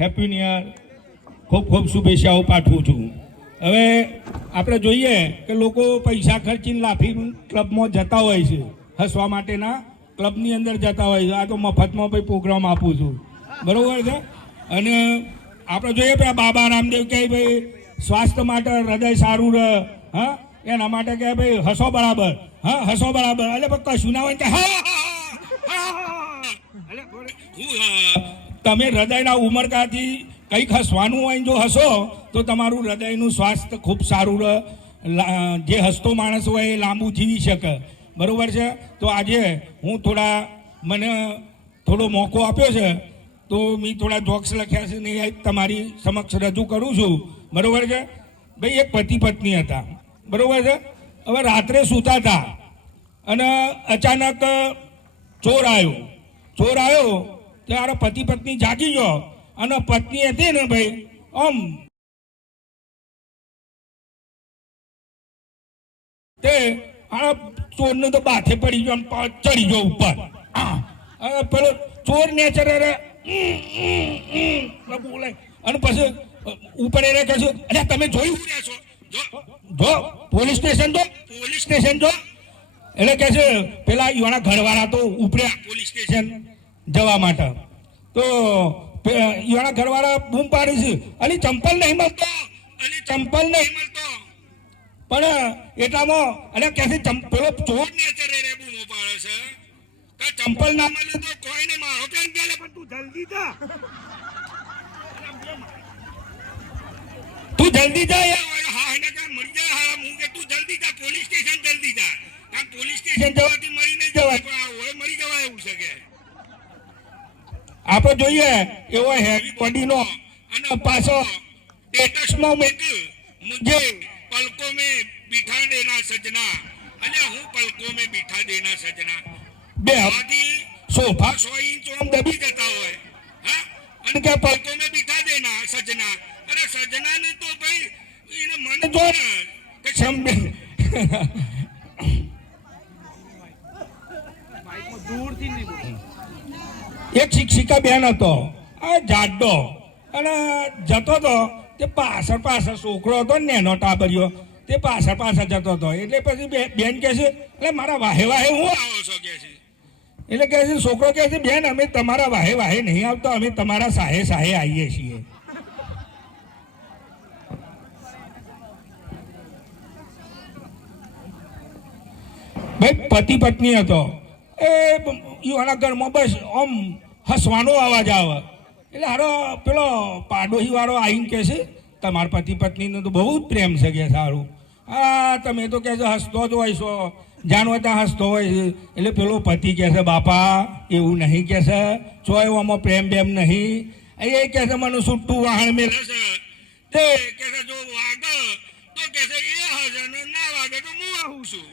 Happy new year ખૂબ ખૂબ શુભેચ્છાઓ પાઠવું છું. હવે આપણે જોઈએ કે લોકો પૈસા ખર્ચીને લાફી ક્લબમાં જતા હોય છે, હસવા માટેના ક્લબની અંદર જતા હોય છે. આ તો મફતમાં ભાઈ પ્રોગ્રામ આપું છું, બરાબર છે. અને આપણે જોઈએ પેલા બાબા રામદેવ કહે ભાઈ સ્વાસ્થ્ય માટે હૃદય સારું રહે, હા એના માટે કહે ભાઈ હસો બરાબર, હા હસો બરાબર. એટલે કશું ના હોય કે તમે હૃદયના ઉમરકાથી કંઈક હસવાનું હોય જો હસો તો તમારું હૃદયનું સ્વાસ્થ્ય ખૂબ સારું રહે. જે હસતો માણસ હોય એ લાંબુ જીવી શકે, બરાબર છે. તો આજે હું મને થોડો મોકો આપ્યો છે તો મેં થોડા જોક્સ લખ્યા છે ને એ તમારી સમક્ષ રજૂ કરું છું, બરાબર છે. ભાઈ એક પતિ પત્ની હતા, બરાબર છે. હવે રાત્રે સૂતા હતા અને અચાનક ચોર આવ્યો ત્યારે પતિ પત્ની જાગી ગયો અને પત્ની હતી ને ભાઈ આમ તે ચોરને તો બાથે પડી ગયો, ચડી ગયો ઉપર. પેલો ચોર નેચર બોલે અને પછી ઉપર એને કહે છે અરે તમે જોયું છો જો પોલીસ સ્ટેશન જો એટલે કહે છે પેલા યુવાના ઘરવાળા તો ઉપડ્યા પોલીસ સ્ટેશન જવા માટે. તો યુવાના ઘરવાળા બૂમ પાડી છે અલી ચંપલ નહીં મળતો પણ એટલામાં અને કહે છે પેલો ચોર નેચર બૂમો પાડે છે કે ચંપલ ના મળે તો કોઈ નહીં મારો પેન ગયેલે પણ તું જલ્દી જા યાર. હા એને કે મરી જાય હારા હું કે તું જલ્દી જા પોલીસ સ્ટેશન જલ્દી જા. કારણ પોલીસ સ્ટેશન જવાથી મરી નહીં જવાય પણ હવે મરી જવાય એવું છે કે આપણે જોઈએ એવો હેવી બોડીનો અને પાછો સ્ટેટસમાં મુझे પલકો में बिठा देना सजना અને હું પલકો में बिठा देना सजना બે હવાથી સોફા 100 ઇંચ આમ દબી જતા હોય, હા અને કે પલકો में बिठा देना सजना. અરે સજના ને તો ભાઈ એને મને જો ને કે સમજે એક શિક્ષિકા બેન હતો આ જાડો અને જતો હતો તે પાછળ છોકરો હતો ને એનો ટાબરિયો તે પાછળ જતો હતો. એટલે પછી બેન કહે છે એટલે મારા વાહે હું આવો છો કે છે. એટલે કહે છે છોકરો કહે છે બેન અમે તમારા વાહે નહીં આવતા, અમે તમારા સાહે આવીએ છીએ. ભાઈ પતિ પત્ની હતો એ યુવાના ઘરમાં બસ આમ હસવાનો અવાજ આવે એટલે હારો પેલો પાડોશી વાળો આવીને કહે છે તમારા પતિ પત્નીનો તો બહુ જ પ્રેમ છે કે સારું. હા તમે તો કહે છે હસતો જ હોય છો, જાણો ત્યાં હસતો હોય છે. એટલે પેલો પતિ કહે છે બાપા એવું નહીં કહે છે, છો એવામાં પ્રેમ બેમ નહીં. એ કહે છે મને છૂટું વાહણ મેળે છે તે કહે છે જો વાગે તો કહે છે એ હશે ને ના વાગે તો હું આવું છું.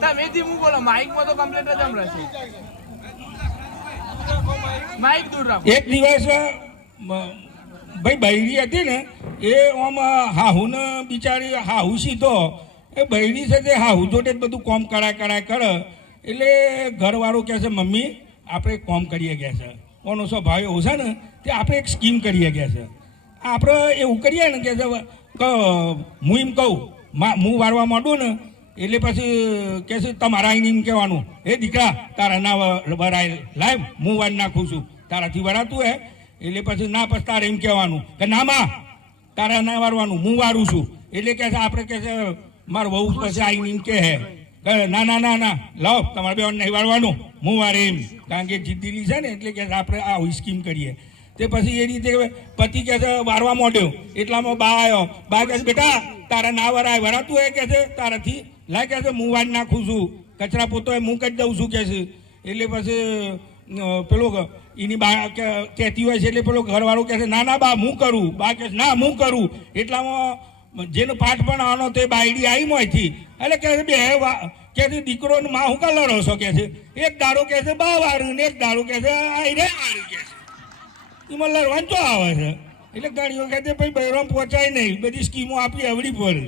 તમે ધીમું બોલો, માઇકમાં તો કમ્પ્લીટ જ હમણાં માઇક દૂર રાખો. એક દિવસ ભાઈ બૈરી હતી ને એ આમ હાહુ ને બિચારી હાહુ સીધો એ બૈરી છે તે હાહુ જોડે જ બધું કોમ કરાય કરે. એટલે ઘરવાળું કહે છે મમ્મી આપણે કોમ કરીએ કહે છે ઓનો સ્વભાવ એવું છે ને તે આપણે એક સ્કીમ કરીએ કહે છે. આપણે એવું કરીએ ને કે હું એમ કહું હું વારવા માંડું ને એટલે પછી કે છે તમારા આઈને એમ કહેવાનું એ દીકરા તારા ના વરાય લાવ હું વાર નાખું છું તારાથી વરાતું હે. એટલે પછી ના પછી તારે એમ કહેવાનું કે ના માં તારા ના વારવાનું હું વારું છું. એટલે કે છે આપણે કે છે મારું બહુ પછી આઈને એમ કહે ના લાવ તમારે બે નહીં વારવાનું હું વારે એમ. કારણ કે જીદ્દીલી છે ને એટલે કે આપણે આ સ્કીમ કરીએ. તે પછી એ રીતે પતિ કહે છે વારવા માંડ્યો એટલામાં બા આવ્યો. બા કહે છે બેટા તારા ના વરાય વરાતું હોય કે છે તારાથી લાય કે છે હું વાર નાખું છું કચરા પોતો હું કરી દઉં છું કે છે. એટલે પછી પેલો એની બા કહેતી હોય છે એટલે પેલો ઘરવાળો કહે છે ના બા હું કરું. બા કહે છે ના હું કરું. એટલામાં જેનો પાઠ પણ આવવાનો તે બાયડી આવી મોયથી એટલે કહે છે બે કે છે દીકરો માં હું કા લડો છો કે છે. એક દાડો કહે છે બા વારું ને એક દાડો કહે છે આઈ રે વારું કે છે. એમાં લડવાનું તો આવે છે. એટલે ઘણી વખતે ભાઈ બહેરામ પહોંચાય નહીં, બધી સ્કીમો આપી આવડી પડે.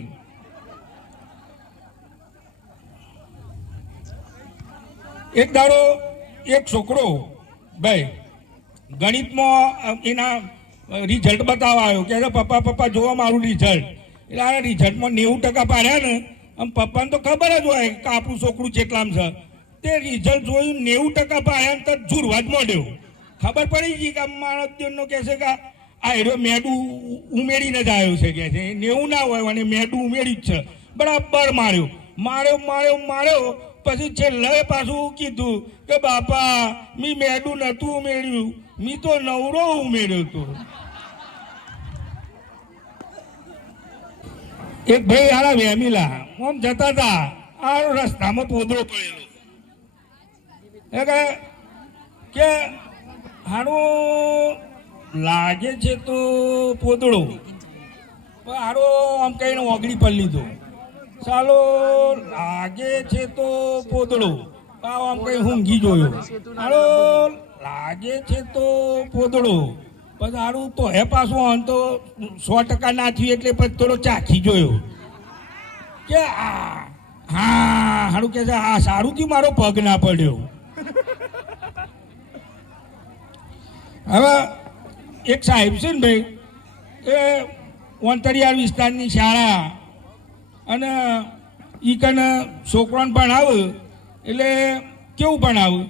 એક દાડો એક છોકરો ભાઈ ગણિતમાં એના રિઝલ્ટ બતાવવા આવ્યો કે પપ્પા પપ્પા જોવા મારું રિઝલ્ટ. એટલે આ રિઝલ્ટમાં 90% પાડ્યા ને આમ પપ્પાને તો ખબર જ હોય કે આપણું છોકરું કેટલામ છે. તે રિઝલ્ટ જોયું 90% પાડ્યા ને તો ઝૂરવા જ માંડ્યો. ખબર પડી ગઈ કે માણસ દેવનો કહે છે કે આ હેરો મેડું ઉમેરીને જ આવ્યો છે કે છે 90 ના હોય અને મેડું ઉમેર્યું જ છે. બરાબર માર્યો પછી છેલ્લે પાછું કીધું કે બાપા મી મેડું નતું ઉમેર્યું, મી તો નવરો ઉમેર્યો હતો. એક ભાઈ આરા વેમીલા આમ જતા હતા, આ રસ્તામાં પોદળો પડેલો કે હારું લાગે છે તો પોદળો હારો આમ કહીને ઓગળી પડી લીધો. ચાલો લાગે છે તો પોદળો આમ કઈ ઊંઘી જોયો. હારો લાગે છે તો પોદળો પછી હારું તો હે પાછું આમ તો 100% ના થયું એટલે પછી થોડો ચાખી જોયો કે હા હારું કે છે આ સારું થયું મારો પગ ના પડ્યો. હવે એક સાહેબ છે ને ભાઈ એ વંતરિયાળ વિસ્તારની શાળા અને એ કને છોકરાને ભણાવે એટલે કેવું ભણાવે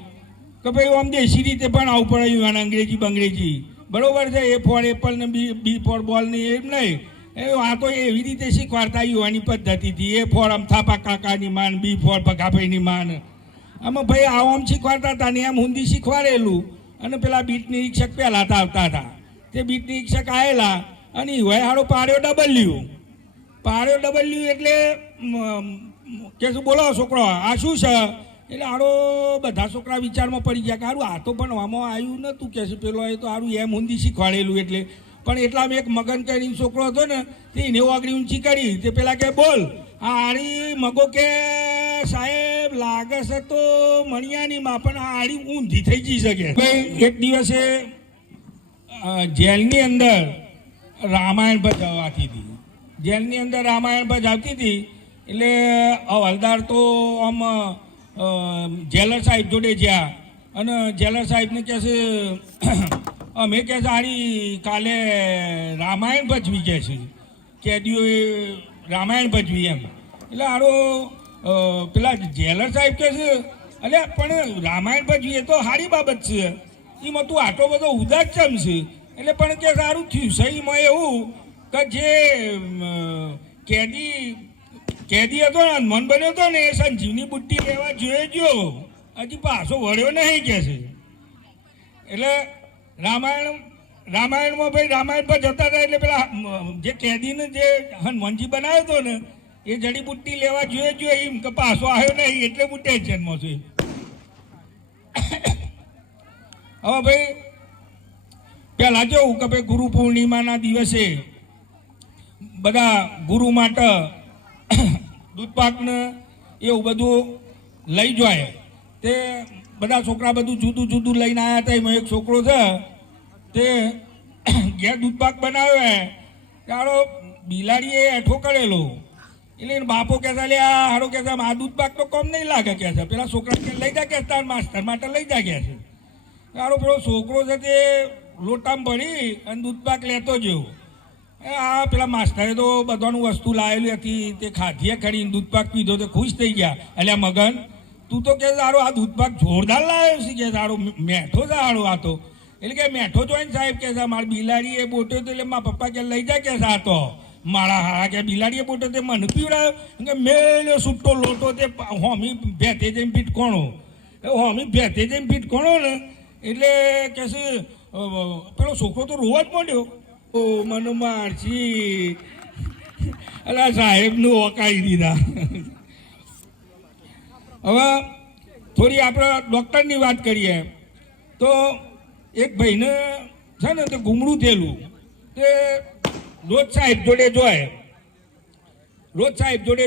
કે ભાઈ આમ દેશી રીતે ભણાવવું પડે અને અંગ્રેજી બરોબર છે. એ ફોર એપલ ને બી ફોર બોલ ને એમ નહીં, એ આ તો એવી રીતે શીખવાડતા યુવાની પદ્ધતિથી. એ ફોર અમથાપા કાકાની માન, બી ફોર ભગાભાઈની માન, આમાં ભાઈ આમ શીખવાડતા હતા ને એમ હિન્દી શીખવાડેલું. અને પેલા બીટ નિરીક્ષક પહેલા આવતા હતા, તે બીટ નિરીક્ષક આવેલા અને હોય હારો પાડ્યો ડબલ્યુ એટલે કે શું બોલો છોકરો આ શું છે? એટલે હારો બધા છોકરા વિચારમાં પડી ગયા કે હારું આ તો ભણવામાં આવ્યું નતું કે છે પેલો એ તો હારું એમ હિન્દી શીખવાડેલું એટલે. પણ એટલામાં એક મગન કરીને છોકરો હતો ને તે એને આગળ ઊંચી કરી, તે પેલા કે બોલ હારી મગો કે સાહેબ લાગે છે તો મણિયાની માં પણ હારી ઊંધી થઈ જઈ શકે. એક દિવસે જેલની અંદર રામાયણ પર જવાતી હતી. જેલની અંદર રામાયણ પર જતી હતી એટલે હવાલદાર તો આમ જેલર સાહેબ જોડે જ્યાં અને જેલર સાહેબને કહે છે અમે કહે છે હારી કાલે રામાયણ ભજવી કહે છે, કેદીઓએ રામાયણ ભજવી એમ. એટલે હારો પેલા જેલર સાહેબ કહે છે એટલે પણ રામાયણ ભજવી એ તો સારી બાબત છે, એમાં તું આટલો બધો ઉદાસ ચમ છે? એટલે પણ કે સારું થયું છે એમાં એવું કે જે કેદી હતો ને મન બન્યો હતો ને એ સંજીવની બુટ્ટી લેવા જોયો હજી પાછો વળ્યો નહીં કે છે. એટલે રામાયણમાં ભાઈ રામાયણ પર જતા હતા એટલે પેલા જે કેદીને જે હનુમાનજી બનાવ્યો હતો ને એ જડીબુટ્ટી લેવા જોયો એમ કે પાછો આવ્યો નહીં એટલે હું ટેન્શનમાં છું. હવે ભાઈ પેલા કેવું કે ભાઈ ગુરુ પૂર્ણિમાના દિવસે બધા ગુરુ માટે દૂધપાકને એવું બધું લઈ જાય. તે બધા છોકરા બધું જુદું જુદું લઈને આવ્યા હતા. એમાં એક છોકરો છે તે ઘેર દૂધપાક બનાવ્યો તારો બિલાડીએ એઠો કરેલો. એટલે બાપો કહેતા લે આ હારો કહેતા આ દૂધપાક તો કમ નહીં લાગે કે છે. પેલા છોકરા કે લઈ જા કે તાર માસ્તર માટે લઈ જા કે છે. તારો પેલો છોકરો છે તે લોટામાં ભરી અને દૂધપાક લેતો ગયો. આ પેલા માસ્ટરે તો બધાનું વસ્તુ લાવેલી હતી તે ખાધીએ કરીને દૂધપાક પીધો તો ખુશ થઈ ગયા. એટલે મગન તું તો કે સારું આ દૂધપાક જોરદાર લાવ્યો છે કે સારું મેઠો છે સારું આ તો. એટલે કે મેઠો જોઈને સાહેબ કે છે મારી બિલાડી એ બોટો તો એટલે મારા પપ્પા કે લઈ જાય કે છે આ તો મારા હારા કે બિલાડીએ બોટો તે મને પીવડાવ્યો કે મેલે છૂટો લોટો તે હોમી ભેતે જઈને પીટ કોણો હોમી ભેતે જઈને પીટ કોણો ને એટલે કે છે પેલો છોકરો તો રોવા જ માંડ્યો. ઓ મને મારછી અલા સાહેબનું ઓકાઈ દીધા. હવે થોડી આપણે ડૉક્ટરની વાત કરીએ તો એક ભાઈને છે ને તે ગુમડું થયેલું તે રોજ સાહેબ જોડે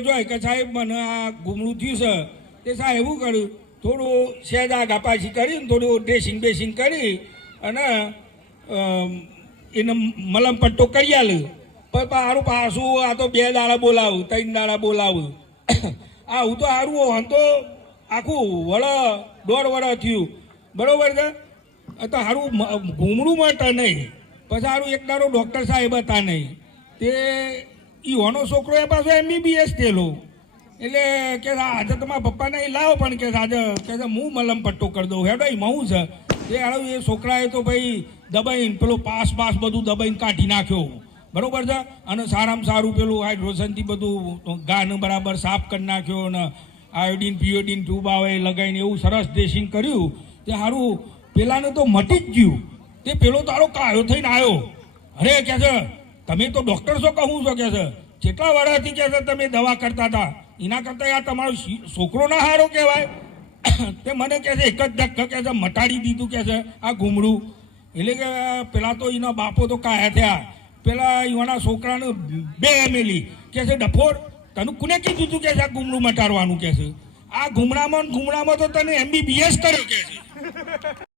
જોય કે સાહેબ મને આ ગુમડું થયું છે. તે સાહેબ એવું કર્યું થોડું સહેજ આગા પાછી કરીને થોડું ડ્રેસિંગ બેસિંગ કરી અને એને મલમ પટ્ટો કરી આલ્યું. પણ સારું પાછું આ તો 2 દાડા બોલાવું 3 દાડા બોલાવું આવું તો સારું આમ તો આખું વળ 1.5 વર્ષ થયું બરોબર છે તો સારું ઘૂમડું માટે નહીં પછી સારું એક દાડો ડૉક્ટર સાહેબ હતા નહીં તે ઈવાનો છોકરો એ પાછો MBBS થયેલો એટલે કે આજે તમારા પપ્પાને અહીં લાવો પણ કે આજે કે હું મલમ પટ્ટો કરી દઉં હેડો એમાં હું છે તે હારું એ છોકરાએ તો ભાઈ દબાઈને પેલો પાસ બધું દબાઈને કાઢી નાખ્યો બરોબર છે અને સારામાં સારું પેલું હાઇડ્રોજનથી બધું ગાને બરાબર સાફ કરી નાખ્યો અને આયોડિન પિયોડિન ટ્યુબ આવે લગાવીને એવું સરસ ડ્રેસિંગ કર્યું તે સારું પેલાને તો મટી જ ગયું તે પેલો તારો કાયો થઈને આવ્યો અરે કે છે તમે તો ડૉક્ટર છો કહું છો કે છે કેટલા વર્ષથી કે છે તમે દવા કરતા હતા એના કરતાં આ તમારો છોકરો ના સારો કહેવાય તે મને કહે છે એક જ ધક્કા કે છે મટાડી દીધું કે છે આ ઘૂમડું એટલે કે પેલા તો એના બાપો તો કાયા થયા પેલા એવાના છોકરાને 2 એમએલઈ કે છે ડફોર તને કોને કીધું તું કે છે આ ઘૂમડું મટાડવાનું કે છે આ ઘૂમડામાં તો તને MBBS કર્યો કે છે